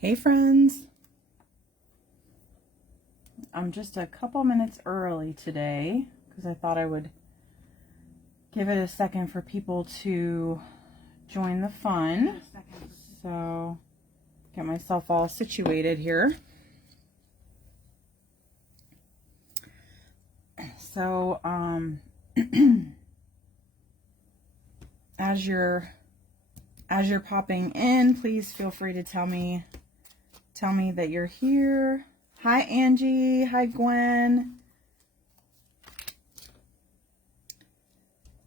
Hey friends, I'm just a couple minutes early today because I thought I would give it a second for people to join the fun. So, get myself all situated here. So, as you're popping in, please feel free to tell me that you're here. Hi, Angie. Hi, Gwen.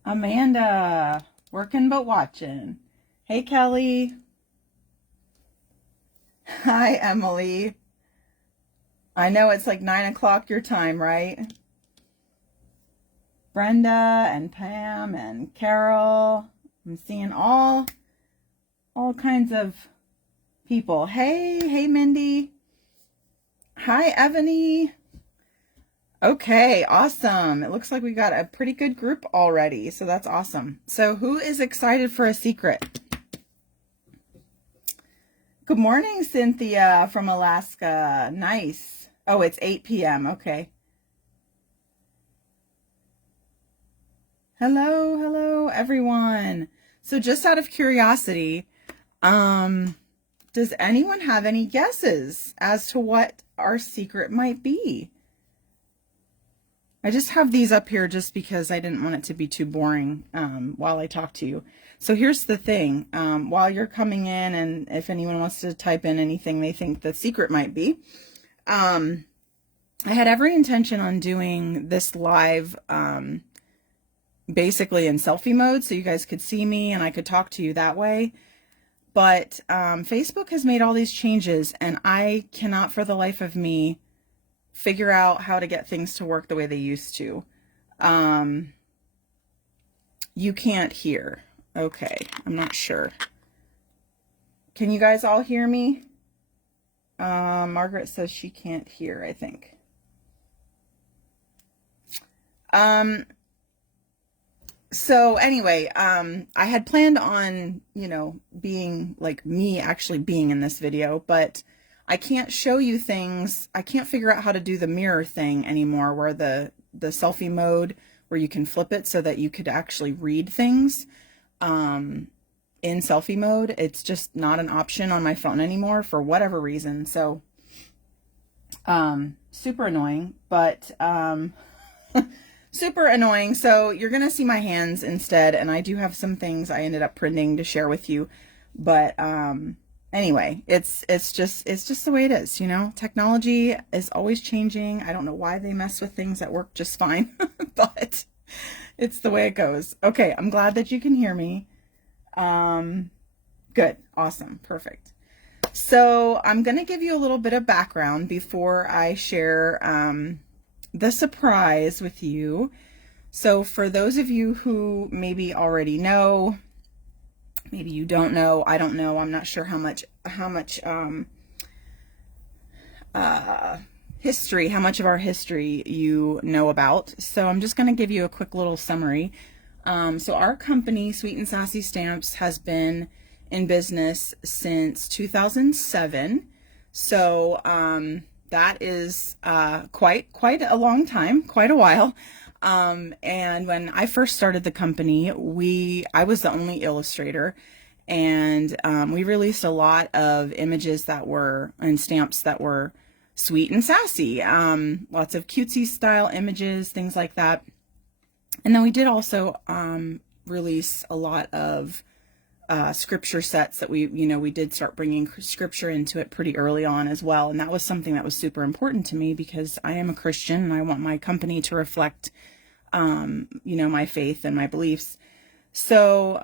Amanda, working but watching. Hey, Kelly. Hi, Emily. I know it's like 9 o'clock your time, right? Brenda and Pam and Carol. I'm seeing all kinds of people. Hey, Mindy. Hi, Ebony. Okay, awesome. It looks like we got a pretty good group already, so that's awesome. So who is excited for a secret? Good morning, Cynthia from Alaska. Nice. Oh, it's 8 p.m. Okay. Hello, everyone. So just out of curiosity, does anyone have any guesses as to what our secret might be? I just have these up here just because I didn't want it to be too boring while I talk to you. So here's the thing. While you're coming in, and if anyone wants to type in anything they think the secret might be, I had every intention on doing this live basically in selfie mode so you guys could see me and I could talk to you that way. But Facebook has made all these changes and I cannot for the life of me figure out how to get things to work the way they used to. You can't hear. Okay, I'm not sure. Can you guys all hear me? Margaret says she can't hear, I think. So anyway, I had planned on, being like me actually being in this video, but I can't show you things. I can't figure out how to do the mirror thing anymore, where the selfie mode where you can flip it so that you could actually read things in selfie mode. It's just not an option on my phone anymore for whatever reason. So super annoying, but super annoying. So you're going to see my hands instead. And I do have some things I ended up printing to share with you. But anyway, it's just the way it is. Technology is always changing. I don't know why they mess with things that work just fine, but it's the way it goes. Okay. I'm glad that you can hear me. Good. Awesome. Perfect. So I'm going to give you a little bit of background before I share, the surprise with you. So for those of you who maybe already know, maybe you don't know, I don't know, I'm not sure how much history, how much of our history you know about. So I'm just going to give you a quick little summary. So our company, Sweet and Sassy Stamps, has been in business since 2007. So that is quite a long time, quite a while. And when I first started the company, I was the only illustrator, and we released a lot of images that were, and stamps that were sweet and sassy, lots of cutesy style images, things like that. And then we did also release a lot of scripture sets that we did start bringing scripture into it pretty early on as well. And that was something that was super important to me because I am a Christian and I want my company to reflect, my faith and my beliefs. So,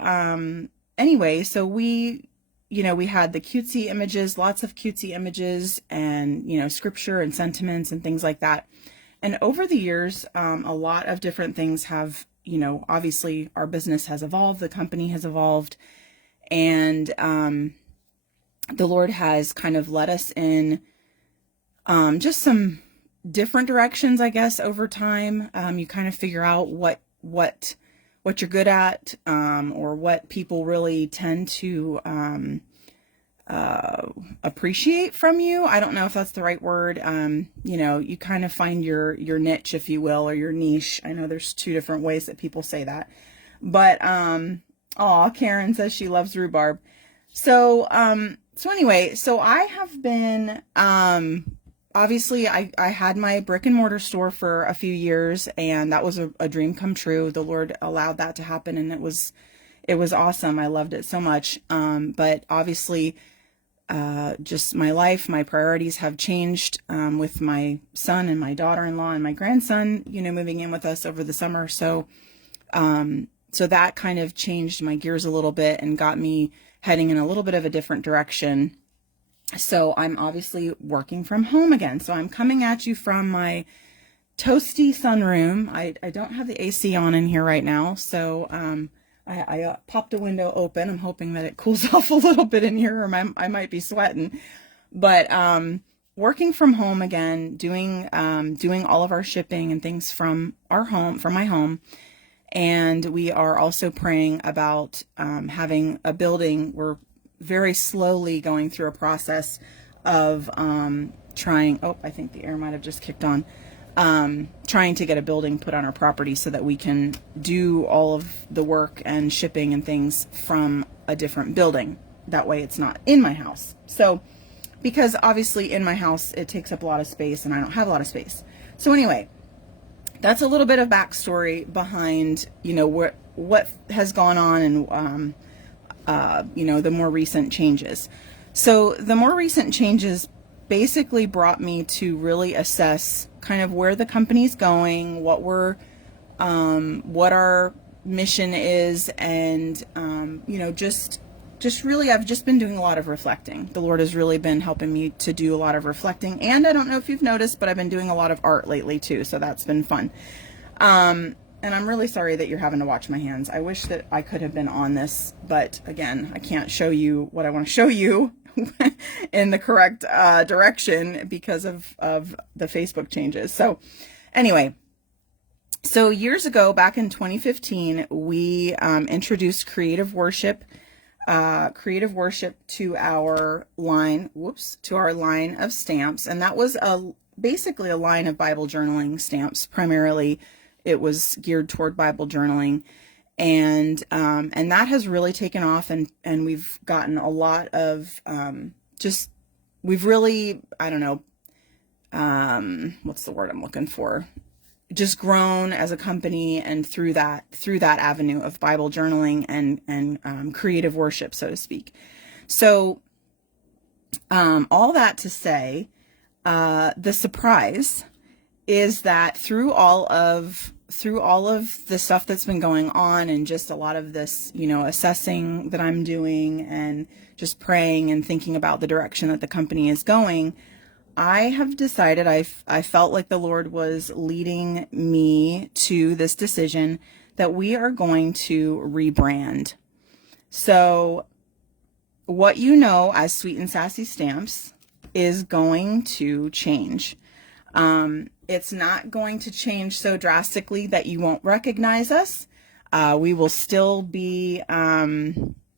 anyway, so we had the cutesy images, lots of cutesy images and, scripture and sentiments and things like that. And over the years, a lot of different things have, obviously our business has evolved, the company has evolved. And the Lord has kind of led us in just some different directions, I guess, over time. You kind of figure out what you're good at, or what people really tend to appreciate from you. I don't know if that's the right word. You know, you kind of find your niche, if you will, or your niche. I know there's two different ways that people say that. But aw, Karen says she loves rhubarb. So anyway, so I have been obviously I had my brick and mortar store for a few years, and that was a dream come true. The Lord allowed that to happen, and it was awesome. I loved it so much. But obviously, just my life, my priorities have changed, with my son and my daughter-in-law and my grandson, you know, moving in with us over the summer. So that kind of changed my gears a little bit and got me heading in a little bit of a different direction. So I'm obviously working from home again. So I'm coming at you from my toasty sunroom. I don't have the AC on in here right now. So, I popped a window open. I'm hoping that it cools off a little bit in here, or I might be sweating. But working from home again, doing all of our shipping and things from my home. And we are also praying about having a building. We're very slowly going through a process of trying. Oh, I think the air might have just kicked on. Trying to get a building put on our property so that we can do all of the work and shipping and things from a different building. That way it's not in my house. So, because obviously in my house, it takes up a lot of space and I don't have a lot of space. So anyway, that's a little bit of backstory behind, you know, what has gone on and, you know, the more recent changes. So the more recent changes basically brought me to really assess kind of where the company's going, what our mission is, and you know, just really, I've just been doing a lot of reflecting. The Lord has really been helping me to do a lot of reflecting, and I don't know if you've noticed, but I've been doing a lot of art lately too, so that's been fun. And I'm really sorry that you're having to watch my hands. I wish that I could have been on this, but again, I can't show you what I want to show you in the correct direction because of the Facebook changes. So anyway, so years ago, back in 2015, we introduced creative worship to our line, of stamps. And that was basically a line of Bible journaling stamps. Primarily, it was geared toward Bible journaling. And that has really taken off, and we've gotten a lot of, we've really, I don't know, what's the word I'm looking for? Just grown as a company, and through that avenue of Bible journaling and creative worship, so to speak. So, all that to say, the surprise is that through all of the stuff that's been going on, and just a lot of this, you know, assessing that I'm doing, and just praying and thinking about the direction that the company is going, I have decided, I felt like the Lord was leading me to this decision that we are going to rebrand. So what you know as Sweet and Sassy Stamps is going to change. It's not going to change so drastically that you won't recognize us. We will still be offering,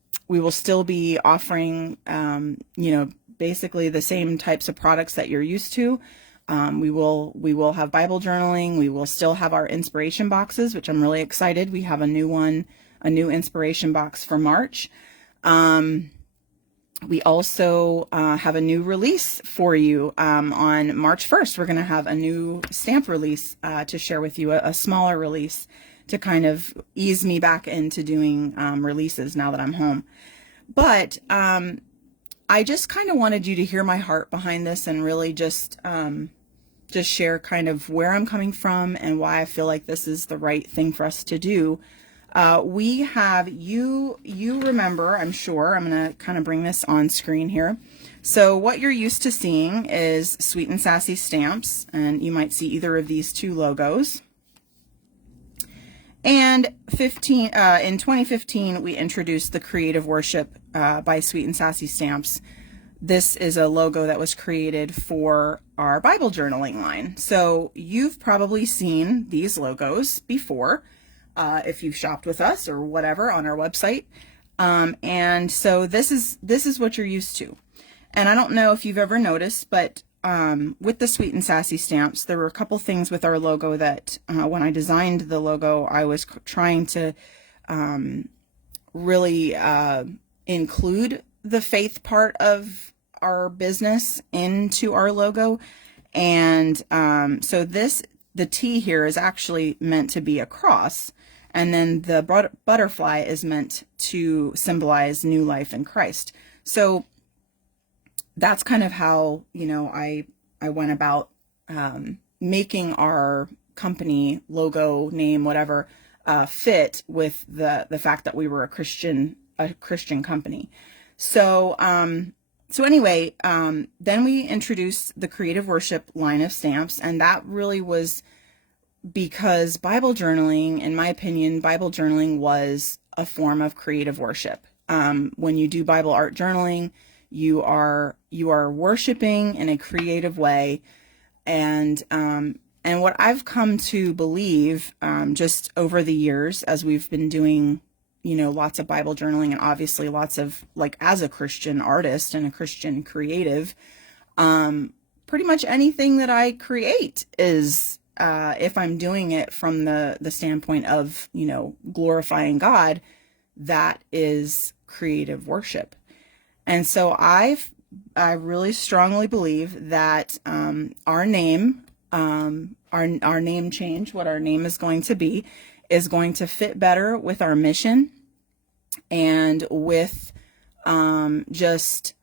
you know, basically the same types of products that you're used to. We will have Bible journaling. We will still have our inspiration boxes, which I'm really excited. We have a new inspiration box for March. We also have a new release for you on March 1st. We're going to have a new stamp release to share with you, a smaller release to kind of ease me back into doing releases now that I'm home. But I just kind of wanted you to hear my heart behind this, and really just share kind of where I'm coming from and why I feel like this is the right thing for us to do. We have, you remember, I'm sure, I'm going to kind of bring this on screen here. So what you're used to seeing is Sweet and Sassy Stamps, and you might see either of these two logos. And in 2015, we introduced the Creative Worship by Sweet and Sassy Stamps. This is a logo that was created for our Bible journaling line. So you've probably seen these logos before. If you've shopped with us or whatever on our website. And so this is what you're used to. And I don't know if you've ever noticed, but with the Sweet and Sassy stamps, there were a couple things with our logo that when I designed the logo, I was trying to really include the faith part of our business into our logo. And so the T here is actually meant to be a cross. And then the butterfly is meant to symbolize new life in Christ. So that's kind of how, I went about making our company logo, name, whatever, fit with the fact that we were a Christian company. So anyway, then we introduced the Creative Worship line of stamps, and that really was because Bible journaling, in my opinion, Bible journaling was a form of creative worship. When you do Bible art journaling, you are worshiping in a creative way. And what I've come to believe, just over the years, as we've been doing, lots of Bible journaling, and obviously lots of, like, as a Christian artist and a Christian creative, pretty much anything that I create is, if I'm doing it from the standpoint of, glorifying God, that is creative worship. And so I really strongly believe that our name change, what our name is going to be, is going to fit better with our mission and with just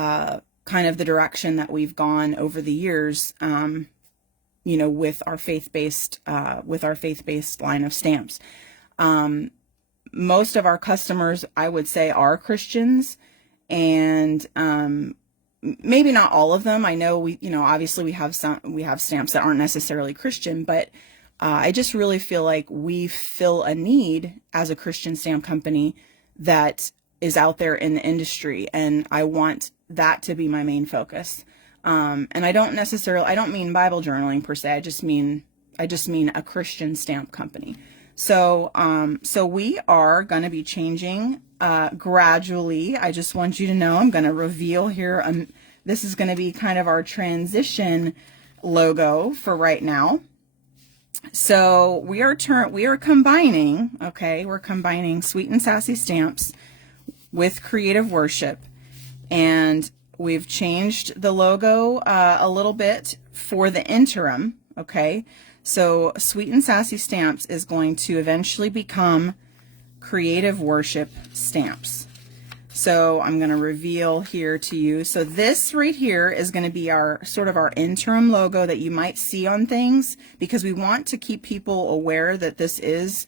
kind of the direction that we've gone over the years, with our faith-based line of stamps. Most of our customers, I would say, are Christians. And maybe not all of them. I know obviously we have stamps that aren't necessarily Christian, but I just really feel like we fill a need as a Christian stamp company that is out there in the industry, and I want that to be my main focus. And I don't mean Bible journaling per se. I just mean a Christian stamp company. So we are going to be changing gradually. I just want you to know, I'm going to reveal here. This is going to be kind of our transition logo for right now. So we are combining, we're combining Sweet and Sassy Stamps with Creative Worship, and we've changed the logo a little bit for the interim. So Sweet and Sassy Stamps is going to eventually become Creative Worship Stamps. So I'm going to reveal here to you. So this right here is going to be our sort of our interim logo that you might see on things, because we want to keep people aware that this is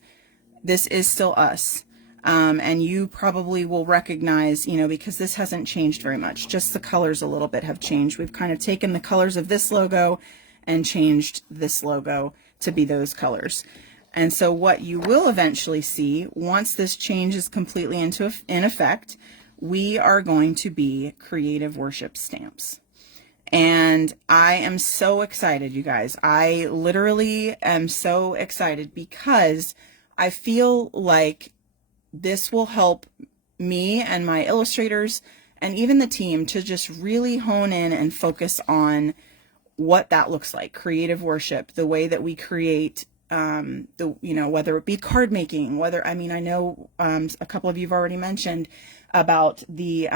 still us. And you probably will recognize, because this hasn't changed very much. Just the colors a little bit have changed. We've kind of taken the colors of this logo and changed this logo to be those colors. And so what you will eventually see, once this change is completely in effect, we are going to be Creative Worship Stamps. And I am so excited, you guys. I literally am so excited because I feel like this will help me and my illustrators and even the team to just really hone in and focus on what that looks like. Creative worship, the way that we create, whether it be card making, I know a couple of you have already mentioned about the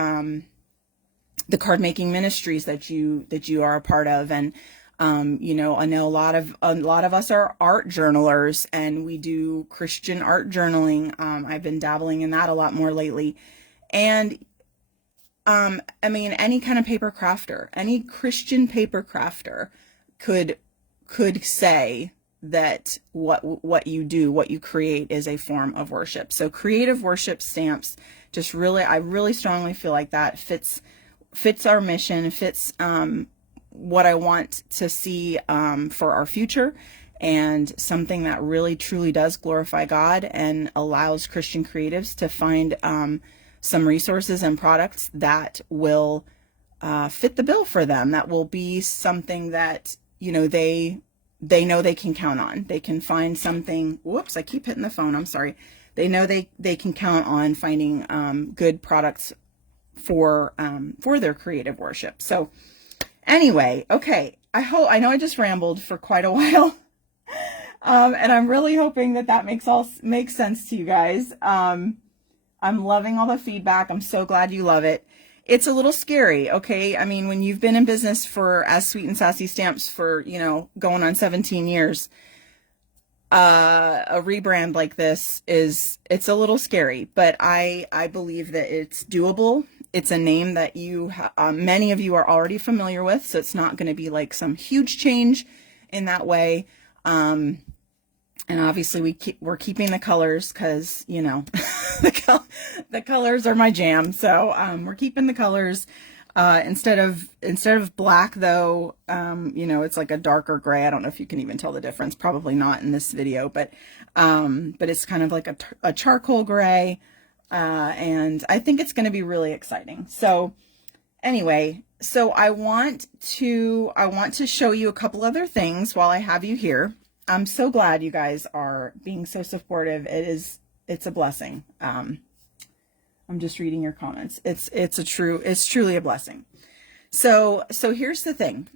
card making ministries that you are a part of, and I know a lot of us are art journalers, and we do Christian art journaling. I've been dabbling in that a lot more lately, and any kind of paper crafter, any Christian paper crafter could say that what you do, what you create, is a form of worship. So Creative Worship Stamps, I really strongly feel like that fits our mission, fits what I want to see for our future, and something that really truly does glorify God and allows Christian creatives to find some resources and products that will fit the bill for them, that will be something that they know they can count on. They can find something, whoops, I keep hitting the phone, I'm sorry. they know they can count on finding good products for their creative worship. So anyway, okay, I know I just rambled for quite a while. And I'm really hoping that makes sense to you guys. I'm loving all the feedback. I'm so glad you love it. It's a little scary, okay? I mean, when you've been in business as Sweet and Sassy Stamps for, going on 17 years, a rebrand like this it's a little scary, but I believe that it's doable. It's a name that many of you are already familiar with, so it's not going to be like some huge change in that way. And obviously we're keeping the colors because, the colors are my jam. So, we're keeping the colors, instead of black though, it's like a darker gray. I don't know if you can even tell the difference, probably not in this video, but it's kind of like a charcoal gray. And I think it's going to be really exciting. So anyway, so I want to show you a couple other things while I have you here. I'm so glad you guys are being so supportive. It's a blessing. I'm just reading your comments. It's truly a blessing. So here's the thing.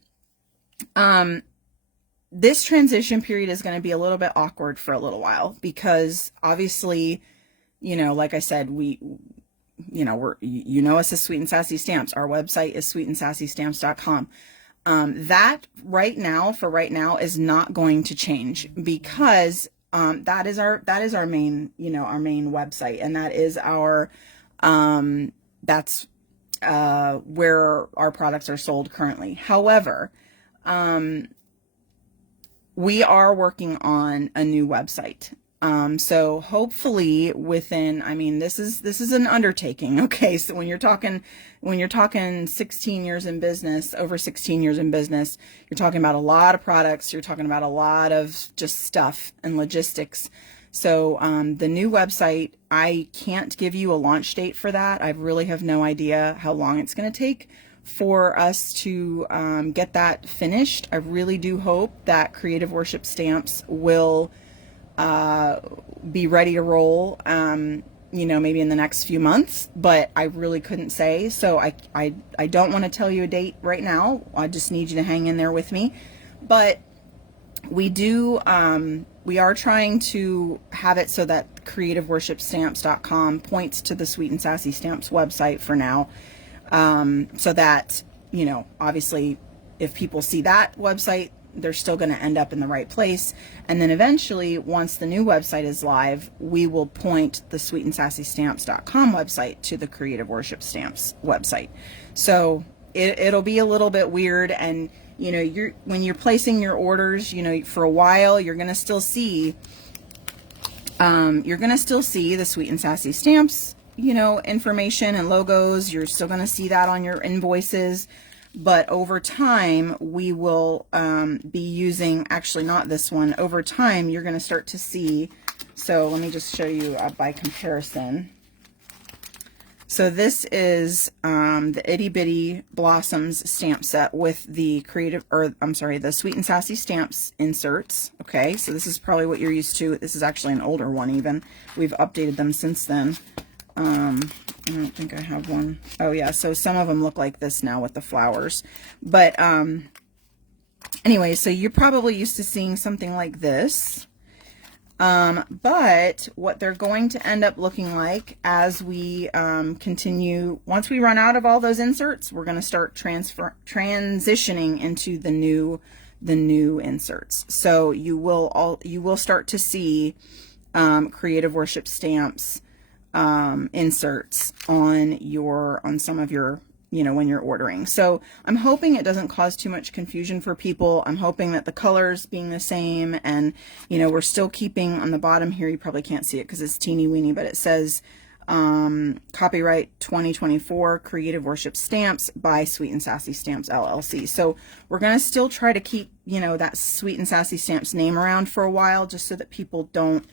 This transition period is going to be a little bit awkward for a little while because obviously, like I said, us as Sweet and Sassy Stamps. Our website is sweetandsassystamps.com. That right now is not going to change because that is our main website, and that is our that's where our products are sold currently. However, we are working on a new website. So hopefully this is an undertaking. Okay. So when you're talking 16 years in business, over 16 years in business, you're talking about a lot of products. You're talking about a lot of just stuff and logistics. So, the new website, I can't give you a launch date for that. I really have no idea how long it's going to take for us to, get that finished. I really do hope that Creative Worship Stamps will be ready to roll, maybe in the next few months, but I really couldn't say. So I don't want to tell you a date right now. I just need you to hang in there with me. But we are trying to have it so that creativeworshipstamps.com points to the Sweet and Sassy Stamps website for now. So that, obviously if people see that website, they're still going to end up in the right place. And then eventually, once the new website is live, we will point the sweetandsassystamps.com website to the Creative Worship Stamps website. So it'll be a little bit weird. And, when you're placing your orders, for a while, you're going to still see the Sweet and Sassy Stamps, information and logos. You're still going to see that on your invoices. But over time, we will be using, actually not this one, over time, you're going to start to see, so let me just show you by comparison. So this is the Itty Bitty Blossoms stamp set with the the Sweet and Sassy Stamps inserts. Okay, so this is probably what you're used to. This is actually an older one even. We've updated them since then. I don't think I have one. Oh yeah, so some of them look like this now with the flowers. But anyway, so you're probably used to seeing something like this. But what they're going to end up looking like as we continue, once we run out of all those inserts, we're going to start transitioning into the new inserts. So you will start to see Creative Worship Stamps inserts on some of your, when you're ordering. So I'm hoping it doesn't cause too much confusion for people. I'm hoping that the colors being the same, and we're still keeping on the bottom here, you probably can't see it because it's teeny weeny, but it says copyright 2024 Creative Worship Stamps by Sweet and Sassy Stamps LLC. So we're going to still try to keep that Sweet and Sassy Stamps name around for a while, just so that people don't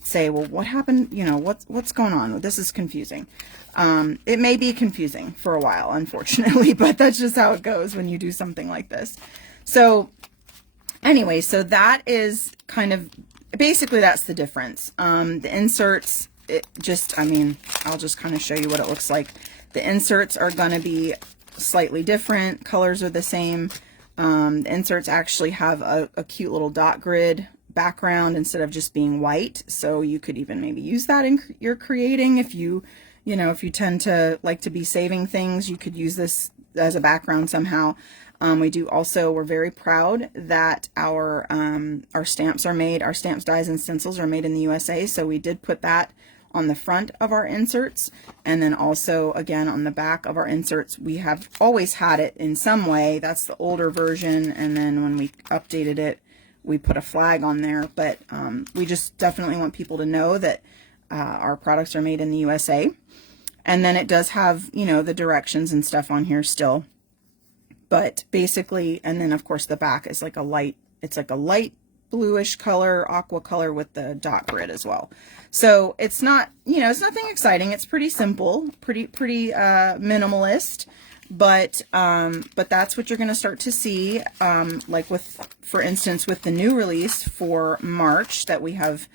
say, well, what happened? What's going on? This is confusing. It may be confusing for a while, unfortunately, but that's just how it goes when you do something like this. So anyway, so that is kind of basically that's the difference. The inserts, I mean, I'll just kind of show you what it looks like. The inserts are going to be slightly different. Colors are the same. The inserts actually have a cute little dot grid background instead of just being white. So you could even maybe use that in your creating. If you tend to like to be saving things, you could use this as a background somehow. We're very proud that our stamps are made, our stamps, dies, and stencils are made in the USA. So we did put that on the front of our inserts, and then also again on the back of our inserts. We have always had it in some way. That's the older version, and then when we updated it, we put a flag on there. But we just definitely want people to know that our products are made in the USA. And then it does have, you know, the directions and stuff on here still. But basically, and then of course the back is like a light, it's like a light bluish color, aqua color with the dot grid as well. So it's not, you know, it's nothing exciting. It's pretty simple, pretty minimalist, but that's what you're going to start to see. Like for instance, with the new release for March that we have,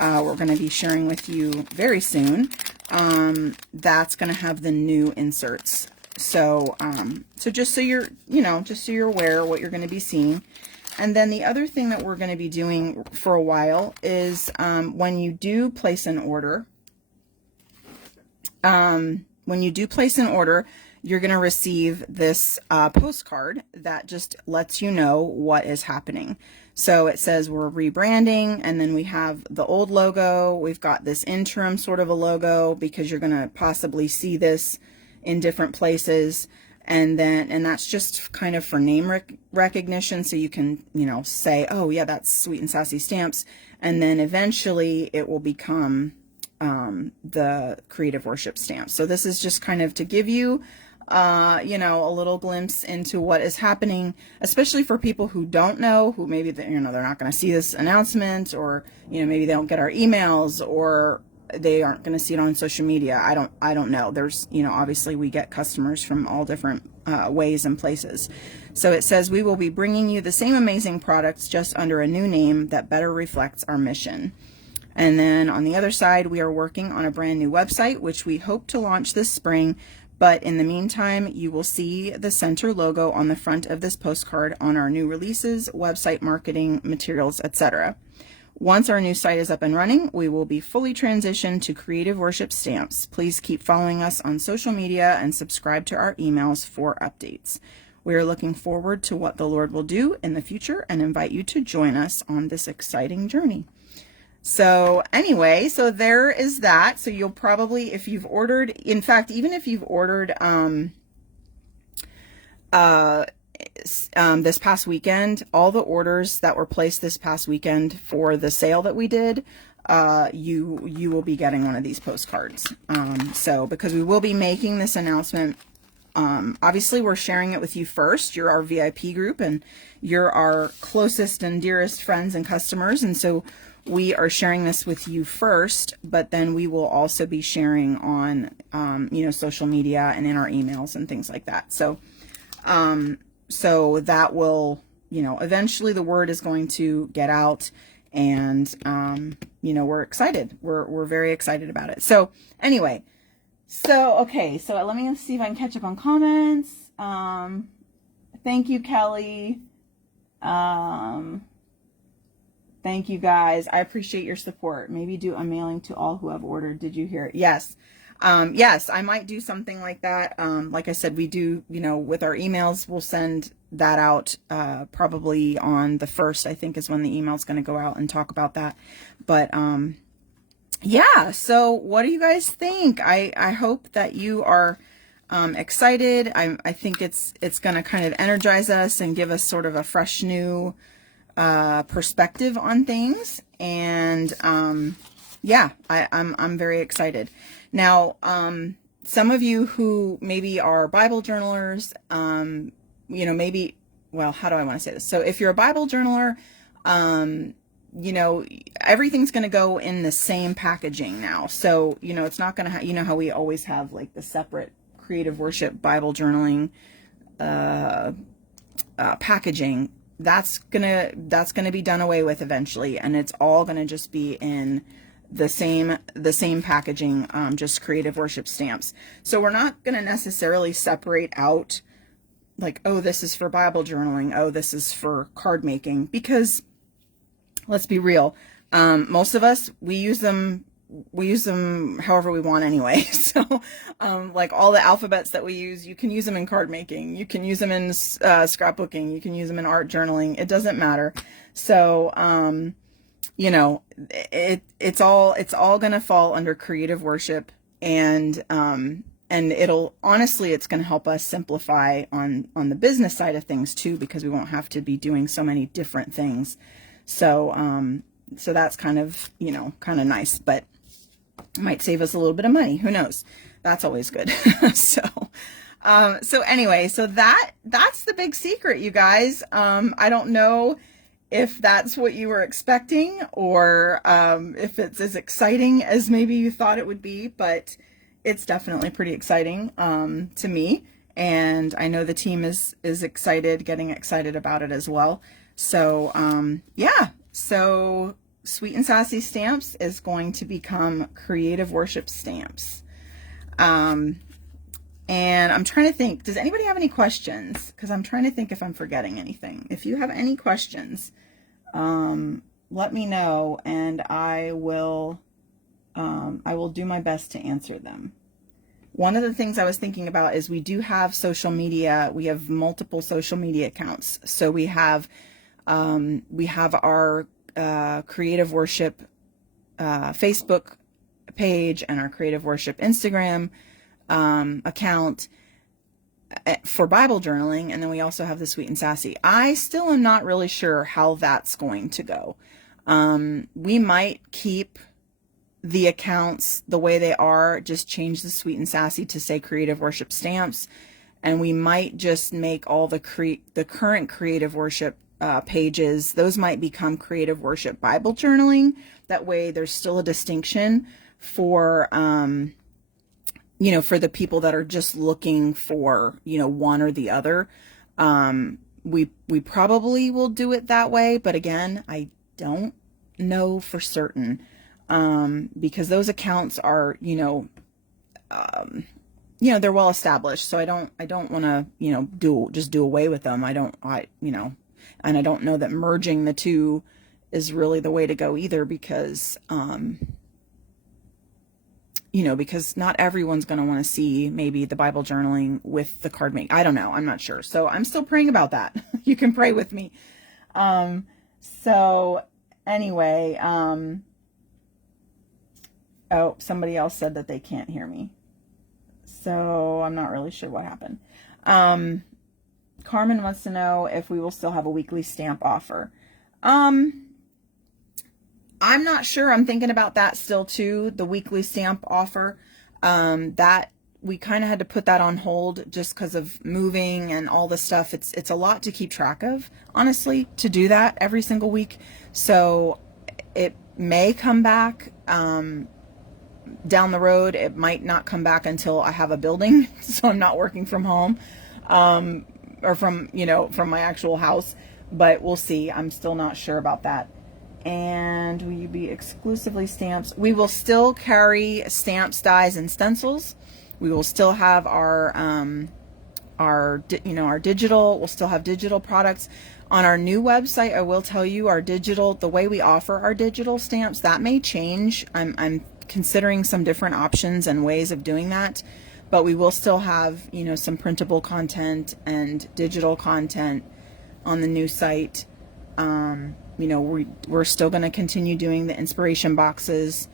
we're going to be sharing with you very soon. That's going to have the new inserts. So, so just so you're, you know, just so you're aware what you're going to be seeing. And then the other thing that we're going to be doing for a while is, when you do place an order, you're going to receive this postcard that just lets you know what is happening. So it says we're rebranding, and then we have the old logo. We've got this interim sort of a logo because you're going to possibly see this in different places. And that's just kind of for name recognition. So you can, you know, say, oh yeah, that's Sweet and Sassy Stamps. And then eventually it will become the Creative Worship Stamps. So this is just kind of to give you, you know, a little glimpse into what is happening, especially for people who don't know, who maybe, you know, they're not going to see this announcement, or, you know, maybe they don't get our emails, or they aren't going to see it on social media. I don't know. There's, you know, obviously we get customers from all different ways and places. So it says we will be bringing you the same amazing products just under a new name that better reflects our mission. And then on the other side, we are working on a brand new website, which we hope to launch this spring. But in the meantime, you will see the center logo on the front of this postcard on our new releases, website marketing materials, etc. Once our new site is up and running, we will be fully transitioned to Creative Worship Stamps. Please keep following us on social media and subscribe to our emails for updates. We are looking forward to what the Lord will do in the future and invite you to join us on this exciting journey. So anyway, so there is that. So you'll probably, if you've ordered, in fact, even if you've ordered this past weekend, all the orders that were placed this past weekend for the sale that we did, you will be getting one of these postcards. So because we will be making this announcement, obviously we're sharing it with you first. You're our VIP group and you're our closest and dearest friends and customers, and so we are sharing this with you first, but then we will also be sharing on you know, social media and in our emails and things like that. So so that will, you know, eventually the word is going to get out, and, you know, we're excited. We're very excited about it. So anyway, so, okay. So let me see if I can catch up on comments. Thank you, Kelly. Thank you guys. I appreciate your support. Maybe do a mailing to all who have ordered. Did you hear it? Yes. Yes, I might do something like that. Like I said, we do, you know, with our emails, we'll send that out, probably on the 1st, I think is when the email is going to go out, and talk about that. But, yeah, so what do you guys think? I hope that you are, excited. I think it's going to kind of energize us and give us sort of a fresh new, perspective on things. And, yeah, I'm very excited. Now, some of you who maybe are Bible journalers, you know, maybe, well, how do I want to say this? So if you're a Bible journaler, you know, everything's going to go in the same packaging now. So, you know, it's not going to, you know how we always have like the separate Creative Worship Bible journaling, packaging. that's gonna be done away with eventually, and it's all gonna just be in the same packaging, just creative worship stamps. So we're not gonna necessarily separate out like, oh, this is for Bible journaling, oh, this is for card making, because let's be real, most of us, we use them however we want anyway. So like all the alphabets that we use, you can use them in card making, you can use them in scrapbooking, you can use them in art journaling, it doesn't matter. So you know, it's all gonna fall under creative worship, and it'll, honestly, it's going to help us simplify on the business side of things too, because we won't have to be doing so many different things. So so that's kind of, you know, kind of nice, but it might save us a little bit of money. Who knows? That's always good. So so anyway, so that's the big secret, you guys. I don't know if that's what you were expecting, or if it's as exciting as maybe you thought it would be, but it's definitely pretty exciting to me, and I know the team is excited, getting excited about it as well. So yeah, so Sweet and Sassy Stamps is going to become Creative Worship Stamps. And I'm trying to think, does anybody have any questions? Because I'm trying to think if I'm forgetting anything. If you have any questions, let me know, and I will do my best to answer them. One of the things I was thinking about is we do have social media. We have multiple social media accounts. So we have our Creative Worship Facebook page and our Creative Worship Instagram account for Bible journaling, and then we also have the Sweet and Sassy. I still am not really sure how that's going to go. We might keep the accounts the way they are, just change the Sweet and Sassy to say Creative Worship Stamps, and we might just make all the current Creative Worship pages, those might become Creative Worship Bible Journaling. That way there's still a distinction for you know, for the people that are just looking for, you know, one or the other. We probably will do it that way, but again, I don't know for certain, because those accounts are, you know, they're well established. So I don't want to, you know, just do away with them. You know, and I don't know that merging the two is really the way to go either, because, you know, because not everyone's going to want to see maybe the Bible journaling with the card making. I don't know. I'm not sure. So I'm still praying about that. You can pray with me. So anyway, oh, somebody else said that they can't hear me. So I'm not really sure what happened. Carmen wants to know if we will still have a weekly stamp offer. I'm not sure. I'm thinking about that still too, the weekly stamp offer. That we kind of had to put that on hold just because of moving and all the stuff. It's a lot to keep track of, honestly, to do that every single week. So it may come back down the road. It might not come back until I have a building, so I'm not working from home, or from, you know, from my actual house, but we'll see. I'm still not sure about that. And will you be exclusively stamps? We will still carry stamps, dies, and stencils. We will still have our digital. We'll still have digital products on our new website. I will tell you, our digital, the way we offer our digital stamps, that may change. I'm considering some different options and ways of doing that, but we will still have, you know, some printable content and digital content on the new site. You know, we're still going to continue doing the inspiration boxes,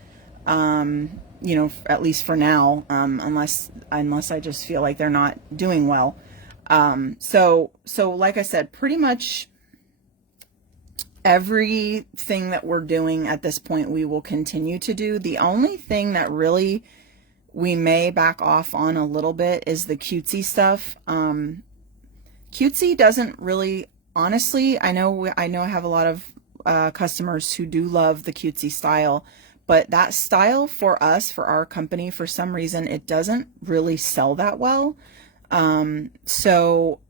you know, at least for now, unless I just feel like they're not doing well. So like I said, pretty much everything that we're doing at this point, we will continue to do. The only thing that really we may back off on a little bit is the cutesy stuff. Cutesy doesn't really, honestly, I know I have a lot of customers who do love the cutesy style, but that style for us, for our company, for some reason, it doesn't really sell that well. So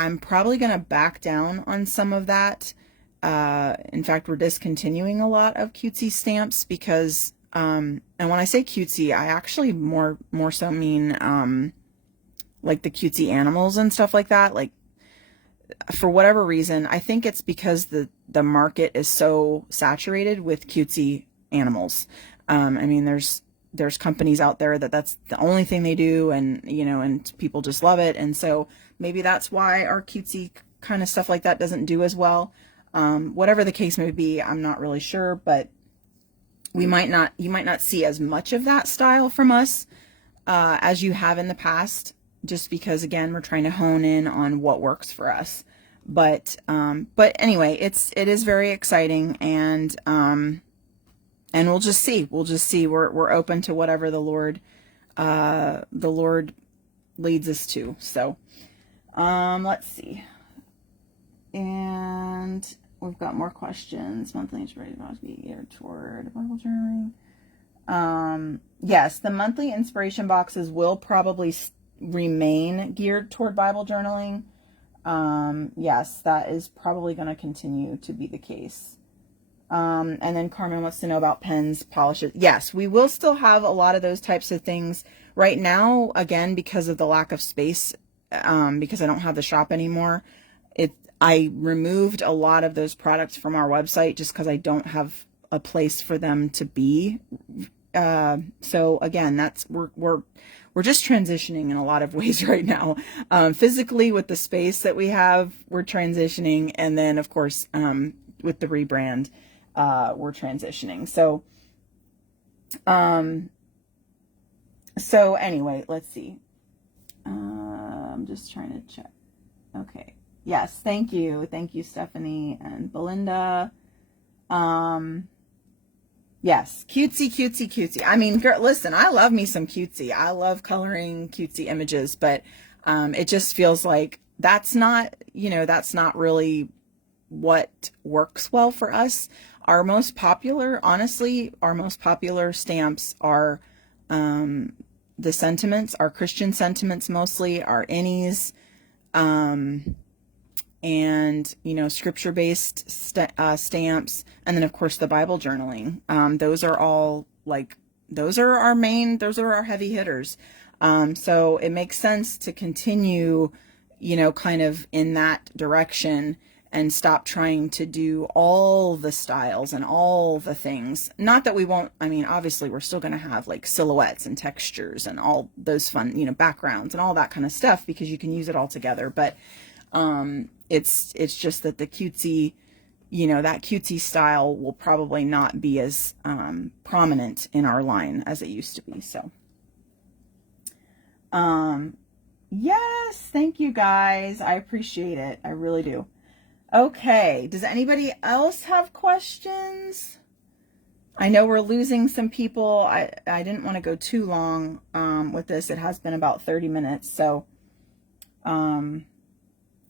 I'm probably going to back down on some of that. In fact, we're discontinuing a lot of cutesy stamps because, and when I say cutesy, I actually more so mean, like the cutesy animals and stuff like that. Like, for whatever reason, I think it's because the market is so saturated with cutesy animals. I mean, there's companies out there that's the only thing they do, and and people just love it, and so maybe that's why our cutesy kind of stuff like that doesn't do as well. Whatever the case may be, I'm not really sure, but you might not see as much of that style from us as you have in the past, just because, again, we're trying to hone in on what works for us. But anyway, it is very exciting, and we'll just see. We're open to whatever the Lord leads us to. So, let's see. And we've got more questions. Monthly inspiration box be geared toward Bible journaling. Yes, the monthly inspiration boxes will probably remain geared toward Bible journaling. Yes, that is probably going to continue to be the case. And then Carmen wants to know about pens, polishes. Yes, we will still have a lot of those types of things right now, again, because of the lack of space, because I don't have the shop anymore. I removed a lot of those products from our website just because I don't have a place for them to be. So again, we're just transitioning in a lot of ways right now. Physically, with the space that we have, we're transitioning, and then of course, with the rebrand, we're transitioning. So anyway, let's see. I'm just trying to check. Okay. Yes, thank you, Stephanie and Belinda. Yes, cutesy. I mean, girl, listen, I love me some cutesy. I love coloring cutesy images, but it just feels like that's not really what works well for us. Our most popular stamps are the sentiments, our Christian sentiments mostly, our innies, and scripture-based stamps, and then of course the Bible journaling. Those are all those are our heavy hitters. So it makes sense to continue kind of in that direction and stop trying to do all the styles and all the things. Not that we won't, I mean, obviously we're still going to have like silhouettes and textures and all those fun backgrounds and all that kind of stuff, because you can use it all together. But it's just that the cutesy, that cutesy style will probably not be as prominent in our line as it used to be. So, yes, thank you guys. I appreciate it. I really do. Okay. Does anybody else have questions? I know we're losing some people. I didn't want to go too long with this. It has been about 30 minutes. So,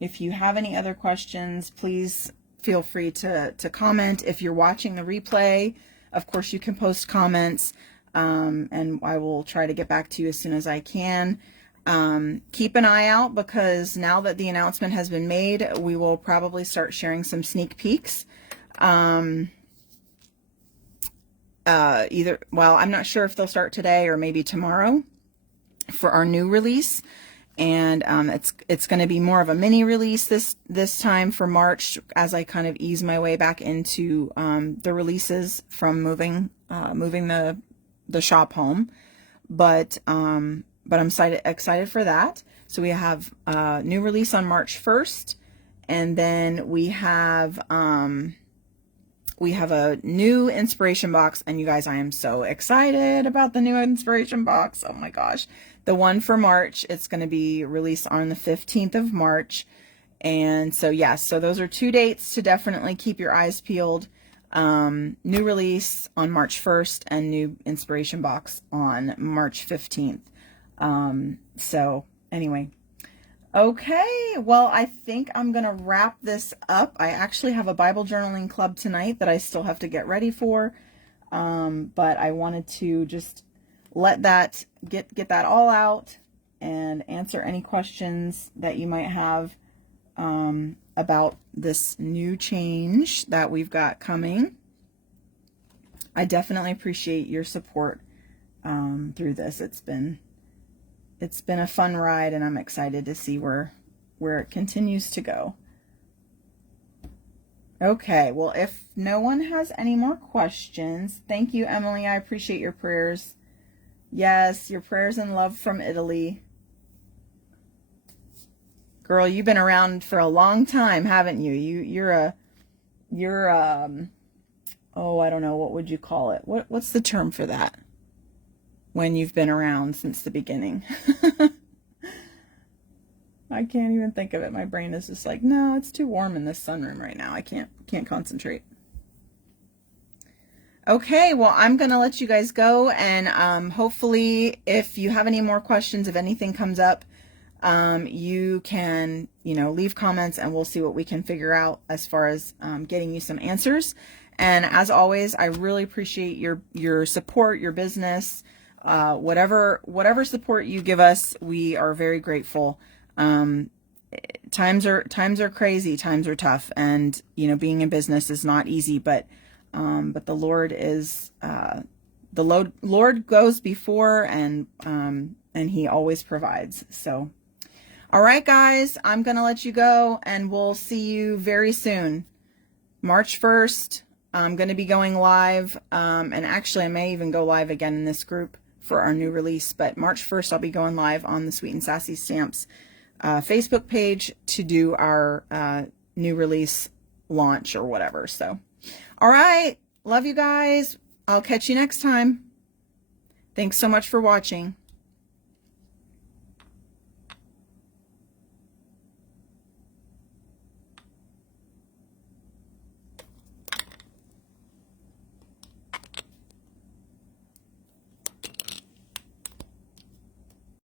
if you have any other questions, please feel free to comment. If you're watching the replay, of course, you can post comments, and I will try to get back to you as soon as I can. Keep an eye out, because now that the announcement has been made, we will probably start sharing some sneak peeks. I'm not sure if they'll start today or maybe tomorrow for our new release. And it's going to be more of a mini release this time for March, as I kind of ease my way back into the releases from moving the shop home. But I'm excited for that. So we have a new release on March 1st, and then we have a new inspiration box. And you guys, I am so excited about the new inspiration box. Oh my gosh. The one for March, it's going to be released on the 15th of March. And so, yes, so those are 2 dates to definitely keep your eyes peeled. New release on March 1st and new inspiration box on March 15th. So anyway, okay, well, I think I'm going to wrap this up. I actually have a Bible journaling club tonight that I still have to get ready for. But I wanted to just let that get that all out and answer any questions that you might have about this new change that we've got coming. I definitely appreciate your support through this. It's been a fun ride, and I'm excited to see where it continues to go. Okay, well, if no one has any more questions, thank you, Emily. I appreciate your prayers. Yes, your prayers and love from Italy. Girl, you've been around for a long time, haven't you? You're oh, I don't know, what would you call it? What's the term for that? When you've been around since the beginning. I can't even think of it. My brain is just like, no, it's too warm in this sunroom right now. I can't concentrate. Okay, well, I'm going to let you guys go, and hopefully if you have any more questions, if anything comes up, you can, leave comments, and we'll see what we can figure out as far as getting you some answers. And as always, I really appreciate your support, your business, whatever support you give us, we are very grateful. Times are crazy, times are tough, and being in business is not easy, but the Lord is the Lord goes before, and He always provides. So, all right, guys, I'm gonna let you go, and we'll see you very soon. March 1st, I'm gonna be going live, and actually I may even go live again in this group for our new release. But March 1st, I'll be going live on the Sweet and Sassy Stamps Facebook page to do our new release launch or whatever. So, all right, love you guys. I'll catch you next time. Thanks so much for watching.